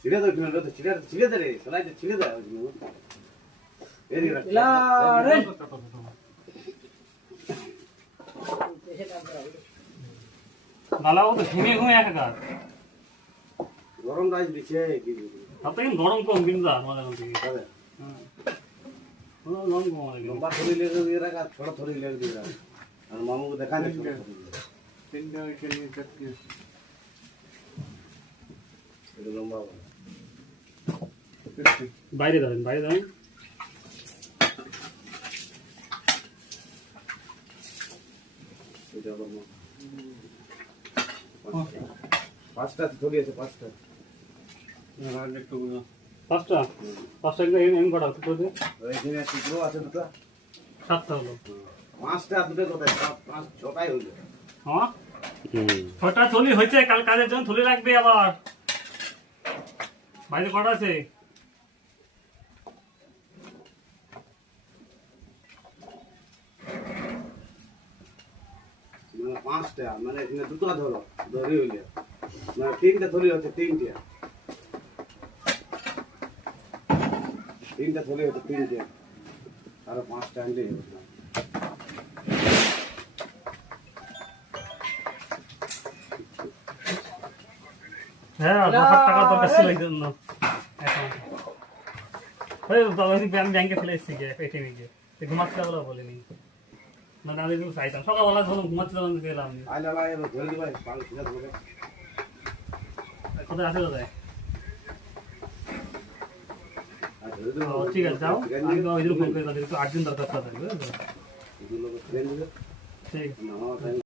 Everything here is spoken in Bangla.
ছিড়ে দাও কিনা তো ছিড়ে দে রে সলাই ছিড়ে দাও এরি রাখ রে গালাও তো ঘুমিয়ে ঘুমিয়ে একাকার গরম রাইস দিছে কি তাতে কিন্তু গরম কম কিন্তু আমাদের মধ্যে হবে গরম কম আমাদের লম্বা থরি লেগে দিয়ে রাখা ছোট থরি লেগে দিয়ে রাখা আর মামুকে দেখা দে তিনটা উইকেট নিয়ে চারটি এটা লম্বা বাইরে ধরেন এটা লম্বা পাঁচটা থরি আছে পাঁচটা পাঁচটা একটা এম করা করে এখানে টুকরো আছে দুটো সাতটা হলো পাঁচটা দুটো কোথায় পাঁচ ছটাই হইলো হ্যাঁ ছটা থলি হয়েছে কাল কাজের জন্য থলি রাখবে আবার বাইরে কটা আছে মানে পাঁচটা মানে এখানে দুটো ধরো ধরি হইলে মানে তিনটা থলি হচ্ছে তিনটা থলি হচ্ছে তিনটা আর পাঁচটা আনলে হ্যাঁ 10,000 টাকা দরকার ছিল এই জন্য এখন ওই বাবা ব্যাংকে ফেলে এসেছি গিয়ে এটিএমে গিয়ে ঘুমাচ্ছিল বলে বলিনি মানে আমি কিন্তু চাইতাম সকালবেলা যখন ঘুমাচ্ছিল গেলাম আইলা ভাই ধরে দিবাই পাল ছিলা ধরে কোথায় আছে কোথায় আর ধরে দিবা ঠিক আছে যাও আমি তো ওইদিন ফোন করে তাদের একটু 8 দিন দরকার থাকবে বুঝলে এগুলো ট্রেন দিলে ঠিক না